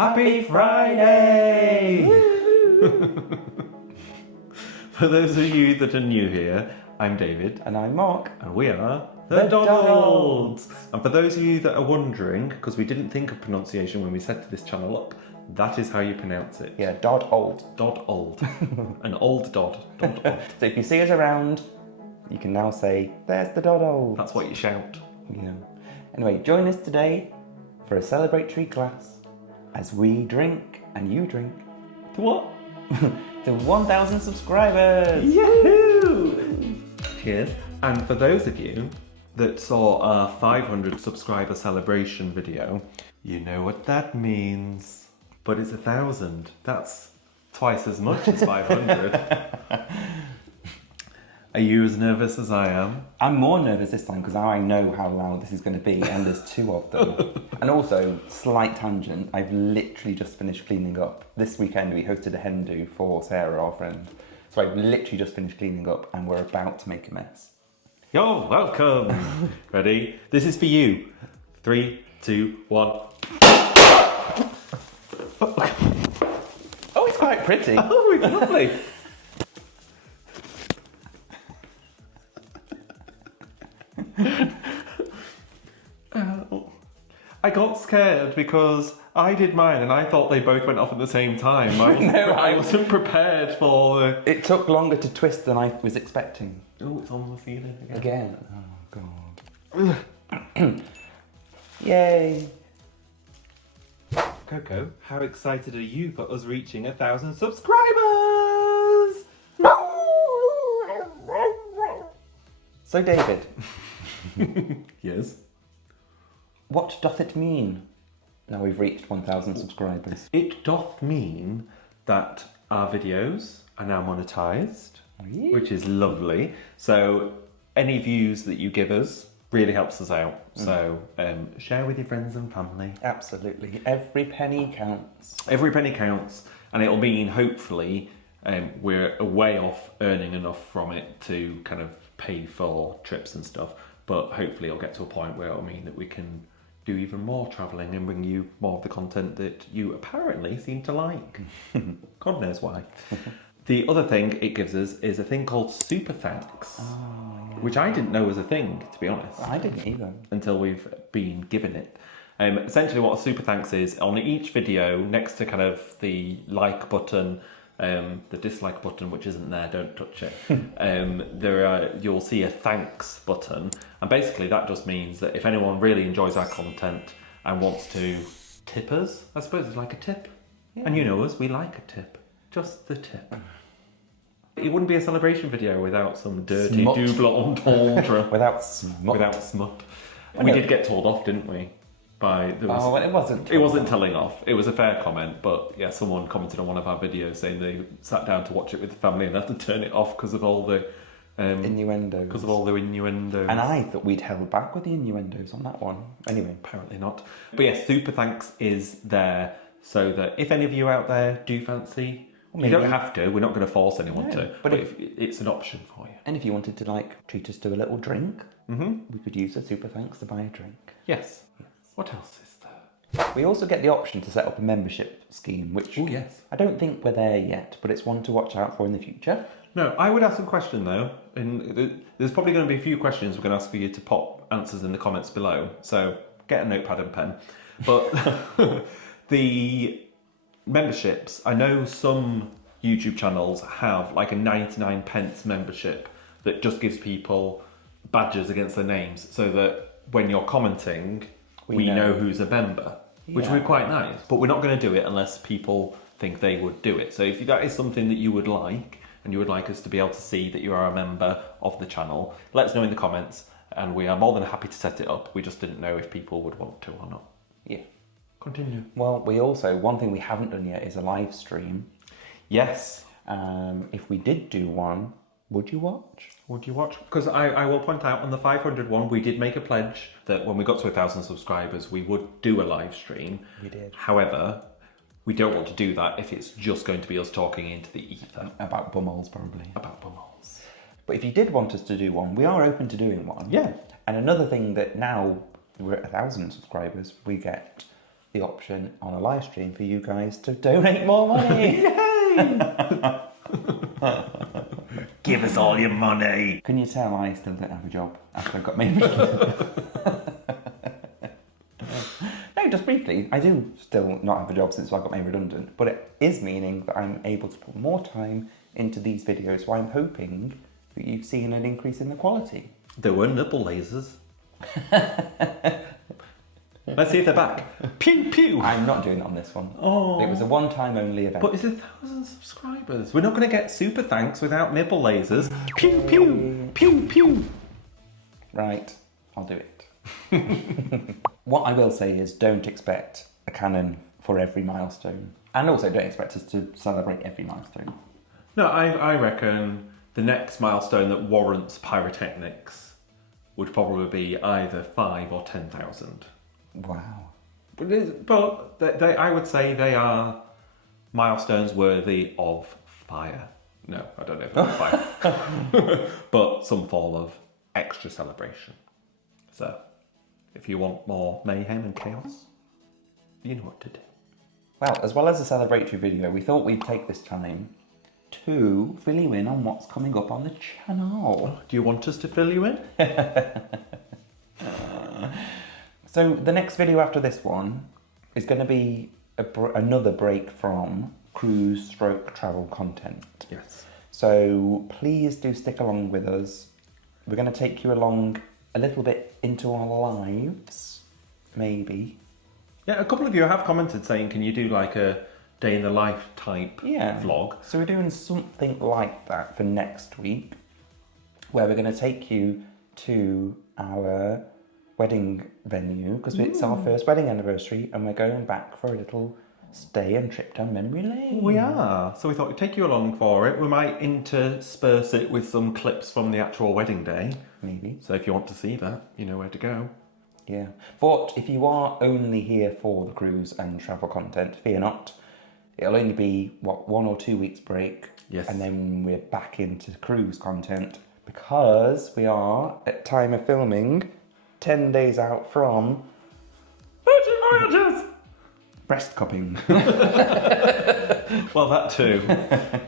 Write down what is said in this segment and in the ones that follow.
Happy Friday! For those of you that are new here, I'm David. And I'm Mark. And we are the Doddolds. And for those of you that are wondering, because we didn't think of pronunciation when we set this channel up, that is how you pronounce it. Yeah, Dodd-old. Dodd-old. An old Dodd. Dodd-old. So if you see us around, you can now say, there's the Dodd-old. That's what you shout. Yeah. Anyway, join us today for a celebratory glass as we drink and you drink. To what? To 1,000 subscribers! Yahoo! Cheers. And for those of you that saw our 500 subscriber celebration video, you know what that means. But it's 1,000. That's twice as much as 500. Are you as nervous as I am? I'm more nervous this time because now I know how loud this is going to be and there's two of them. And also, slight tangent, I've literally just finished cleaning up. This weekend we hosted a hen do for Sarah, our friend. So I've literally just finished cleaning up and we're about to make a mess. You're welcome. Ready? This is for you. 3, 2, 1. Oh, it's quite pretty. Oh, it's lovely. I got scared because I did mine and I thought they both went off at the same time. I wasn't prepared for the... It took longer to twist than I was expecting. Oh, it's on the ceiling again. Again. Oh, God. Yay. Coco, how excited are you for us reaching 1,000 subscribers? So, David. Yes? What doth it mean now we've reached 1,000 subscribers? It doth mean that our videos are now monetised, which is lovely. So any views that you give us really helps us out. So share with your friends and family. Absolutely. Every penny counts. Every penny counts, and it'll mean hopefully we're a way off earning enough from it to kind of pay for trips and stuff. But hopefully it'll get to a point where it'll mean that we can do even more travelling and bring you more of the content that you apparently seem to like. God knows why. The other thing it gives us is a thing called Super Thanks, which I didn't know was a thing, to be honest. I didn't either. Until we've been given it. Essentially what a Super Thanks is, on each video, next to kind of the like button, the dislike button, which isn't there, don't touch it. You'll see a thanks button, and basically that just means that if anyone really enjoys our content and wants to tip us, I suppose it's like a tip. Yeah. And you know us, we like a tip, just the tip. It wouldn't be a celebration video without some dirty double entendre. Without smut. Without smut. We did get told off, didn't we? It wasn't. It wasn't telling off. It was a fair comment, but yeah, someone commented on one of our videos saying they sat down to watch it with the family and had to turn it off because of all the innuendos. Because of all the innuendos. And I thought we'd held back with the innuendos on that one. Anyway, apparently not. But yeah, Super Thanks is there so that if any of you out there do fancy, you don't have to. We're not going to force anyone to. But if it's an option for you. And if you wanted to treat us to a little drink, we could use a Super Thanks to buy a drink. Yes. What else is there? We also get the option to set up a membership scheme, which I don't think we're there yet, but it's one to watch out for in the future. No, I would ask a question though, and there's probably going to be a few questions we're going to ask for you to pop answers in the comments below, so get a notepad and pen. But the memberships, I know some YouTube channels have like a 99 pence membership that just gives people badges against their names so that when you're commenting, we know who's a member, which would be quite nice. But we're not going to do it unless people think they would do it. So if that is something that you would like, and you would like us to be able to see that you are a member of the channel, let us know in the comments, and we are more than happy to set it up. We just didn't know if people would want to or not. Yeah. Continue. Well, one thing we haven't done yet is a live stream. Yes. If we did do one, would you watch? Would you watch? Because I will point out on the 500 one, we did make a pledge that when we got to 1,000 subscribers, we would do a live stream. We did. However, we don't want to do that if it's just going to be us talking into the ether. About bumholes, probably. About bumholes. But if you did want us to do one, we are open to doing one. Yeah. And another thing that now we're at 1,000 subscribers, we get the option on a live stream for you guys to donate more money. Yay! Give us all your money. Can you tell I still don't have a job after I got made redundant? No, just briefly, I do still not have a job since I got made redundant, but it is meaning that I'm able to put more time into these videos, so I'm hoping that you've seen an increase in the quality. There were nipple lasers. Let's see if they're back. Pew pew. I'm not doing it on this one. Oh. It was a one-time only event. But it's 1,000 subscribers. We're not going to get super thanks without nipple lasers. Pew pew pew pew. Right, I'll do it. What I will say is don't expect a cannon for every milestone. And also don't expect us to celebrate every milestone. No, I reckon the next milestone that warrants pyrotechnics would probably be either 5 or 10,000. Wow. But they, I would say they are milestones worthy of fire. No, I don't know if it's fire. But some form of extra celebration. So, if you want more mayhem and chaos, you know what to do. Well, as well as a celebratory video, we thought we'd take this time to fill you in on what's coming up on the channel. Do you want us to fill you in? So the next video after this one is going to be another break from cruise stroke travel content. Yes. So please do stick along with us. We're going to take you along a little bit into our lives, maybe. Yeah, a couple of you have commented saying, can you do like a day in the life type vlog? So we're doing something like that for next week, where we're going to take you to our wedding venue, because it's our first wedding anniversary, and we're going back for a little stay and trip down memory lane. We are. So we thought we'd take you along for it. We might intersperse it with some clips from the actual wedding day. Maybe. So if you want to see that, you know where to go. Yeah. But if you are only here for the cruise and travel content, fear not. It'll only be, 1 or 2 weeks break. Yes. And then we're back into cruise content, because we are, at time of filming, 10 days out from Voyages! breast cupping. Well, that too.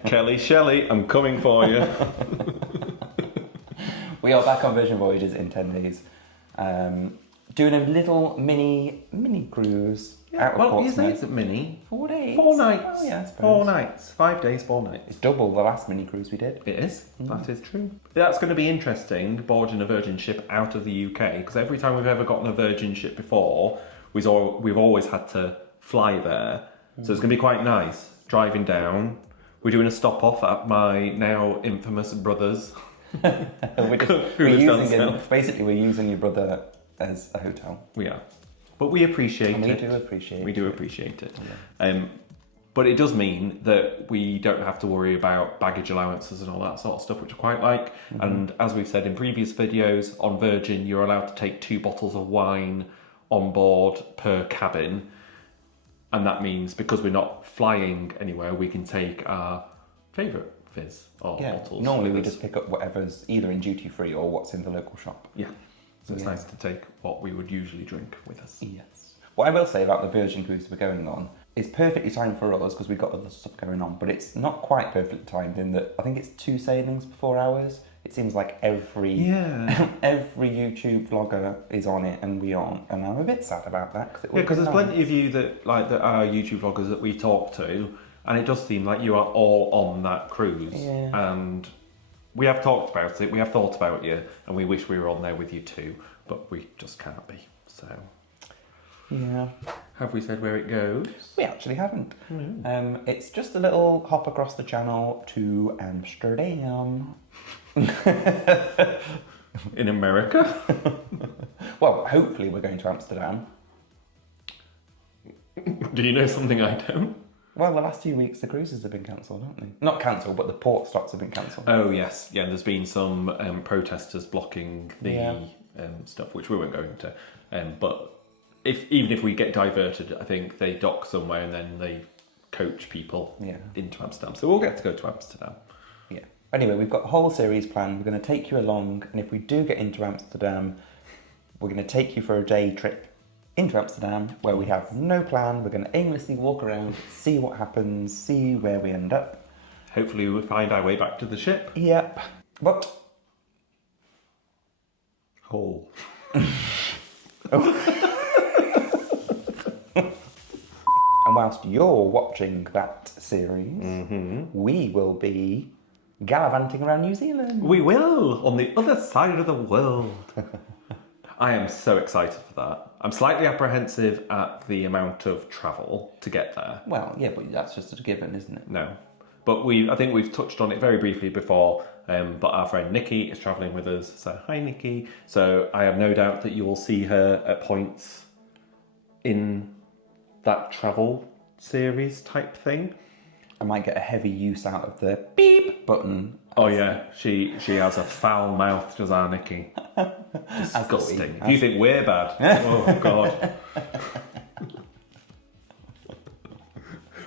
Kelly, Shelley, I'm coming for you. We are back on Virgin Voyages in 10 days. Doing a little mini cruise out of Well, you Portsmouth. say it's a mini. 4 days. 4 nights. Oh, yeah, I suppose. 4 nights. 5 days, 4 nights. It's double the last mini cruise we did. It is. That is true. That's going to be interesting, boarding a Virgin ship out of the UK, because every time we've ever gotten a Virgin ship before, we've always had to fly there. So it's going to be quite nice driving down. We're doing a stop off at my now infamous brother's. Basically, we're using your brother as a hotel. We are. But we appreciate And it. we do appreciate it. We do appreciate it. Yeah. But it does mean that we don't have to worry about baggage allowances and all that sort of stuff, which I quite like. And as we've said in previous videos, on Virgin, you're allowed to take 2 bottles of wine on board per cabin. And that means because we're not flying anywhere, we can take our favourite fizz or bottles. Normally we just pick up whatever's either in duty free or what's in the local shop. Yeah. So it's nice to take what we would usually drink with us. Yes. What I will say about the Virgin cruise we're going on, it's perfectly timed for us because we've got other stuff going on, but it's not quite perfectly timed in that I think it's 2 sailings before ours. It seems like every YouTube vlogger is on it and we aren't, and I'm a bit sad about that. Because there's plenty of you that are YouTube vloggers that we talk to, and it does seem like you are all on that cruise. Yeah. And we have talked about it, we have thought about you, and we wish we were on there with you too, but we just can't be. So, yeah. have we said where it goes? We actually haven't. No. It's just a little hop across the channel to Amsterdam. In America? Well, hopefully we're going to Amsterdam. Do you know something I don't? Well, the last few weeks the cruises have been cancelled, haven't they? Not cancelled, but the port stops have been cancelled. Oh yes, yeah. There's been some protesters blocking the stuff, which we weren't going to. But even if we get diverted, I think they dock somewhere and then they coach people into Amsterdam. So we'll get to go to Amsterdam. Yeah. Anyway, we've got a whole series planned. We're going to take you along, and if we do get into Amsterdam, we're going to take you for a day trip into Amsterdam, where we have no plan. We're going to aimlessly walk around, see what happens, see where we end up. Hopefully we'll find our way back to the ship. Yep. But... Hole. And whilst you're watching that series, we will be gallivanting around New Zealand. We will, on the other side of the world. I am so excited for that. I'm slightly apprehensive at the amount of travel to get there. Well, yeah, but that's just a given, isn't it? No. But I think we've touched on it very briefly before, but our friend Nikki is travelling with us. So, hi, Nikki. So I have no doubt that you will see her at points in that travel series type thing. I might get a heavy use out of the beep button. Oh yeah, she has a foul mouth, does our Nikki. Disgusting. If you think we're bad, oh God.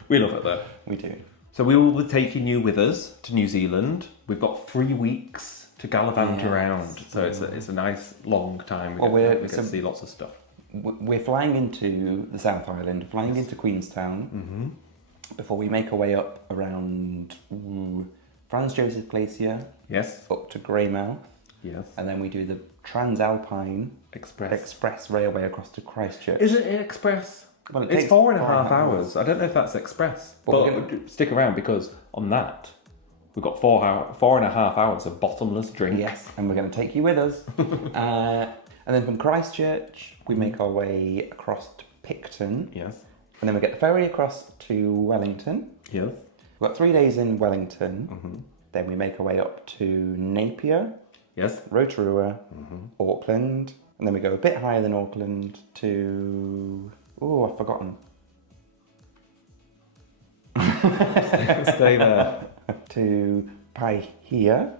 We love it though. We do. So we will be taking you with us to New Zealand. We've got 3 weeks to gallivant around, so it's a nice long time. We get to see lots of stuff. We're flying into the South Island, flying into Queenstown, before we make our way up around Franz Josef Glacier, up to Greymouth, and then we do the Transalpine Express Railway across to Christchurch. Is it express? Well, it it's takes 4.5 hours. I don't know if that's express, but stick around because on that we've got 4.5 hours of bottomless drink. Yes, and we're going to take you with us. And then from Christchurch, we make our way across to Picton. Yes. And then we get the ferry across to Wellington. Yes. We've got 3 days in Wellington. Then we make our way up to Napier. Yes. Rotorua, Auckland. And then we go a bit higher than Auckland to... Oh, I've forgotten. Stay there. To Paihia.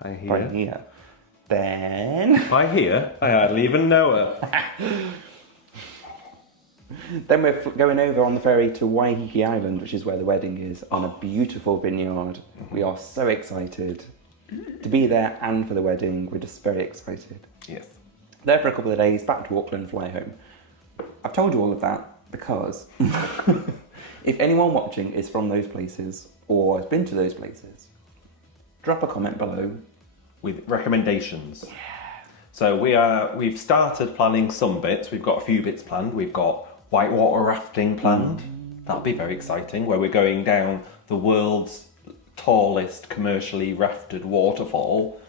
Paihia. Then... Paihia? I hardly even know her. Then we're going over on the ferry to Waiheke Island, which is where the wedding is, on a beautiful vineyard. We are so excited to be there and for the wedding. We're just very excited. Yes. There for a couple of days, back to Auckland, fly home. I've told you all of that because if anyone watching is from those places or has been to those places, drop a comment below. With recommendations. Yeah. So we've started planning some bits. We've got a few bits planned. We've got whitewater rafting planned. That'll be very exciting, where we're going down the world's tallest commercially rafted waterfall.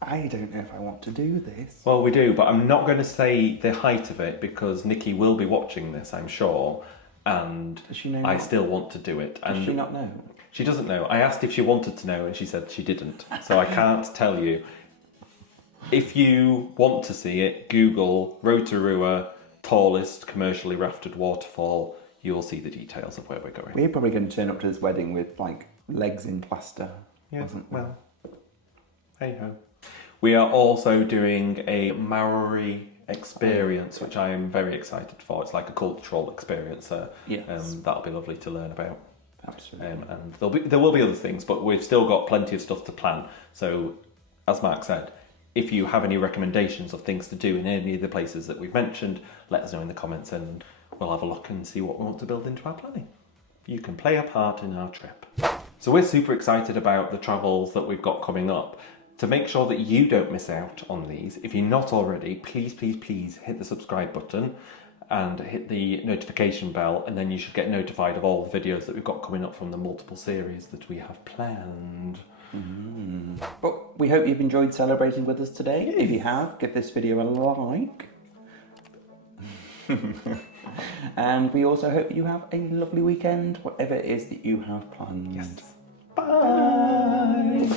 I don't know if I want to do this. Well, we do, but I'm not going to say the height of it because Nikki will be watching this, I'm sure, and Does she know I not? still want to do it. Does she not know? She doesn't know. I asked if she wanted to know and she said she didn't. So I can't tell you. If you want to see it, Google Rotorua tallest commercially rafted waterfall. You will see the details of where we're going. We're probably going to turn up to this wedding with like legs in plaster. Yeah, well, hey ho. We are also doing a Maori experience, which I am very excited for. It's like a cultural experience. That'll be lovely to learn about. Absolutely. And there will be other things, but we've still got plenty of stuff to plan. So, as Mark said, if you have any recommendations of things to do in any of the places that we've mentioned, let us know in the comments and we'll have a look and see what we want to build into our planning. You can play a part in our trip. So we're super excited about the travels that we've got coming up. To make sure that you don't miss out on these, if you're not already, please hit the subscribe button and hit the notification bell, and then you should get notified of all the videos that we've got coming up from the multiple series that we have planned. But we hope you've enjoyed celebrating with us today. Yes. If you have, give this video a like. And we also hope you have a lovely weekend, whatever it is that you have planned. Yes. Bye!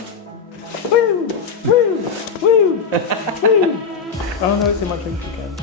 Woo! Woo! Woo! Woo! Oh no, it's in my drink again.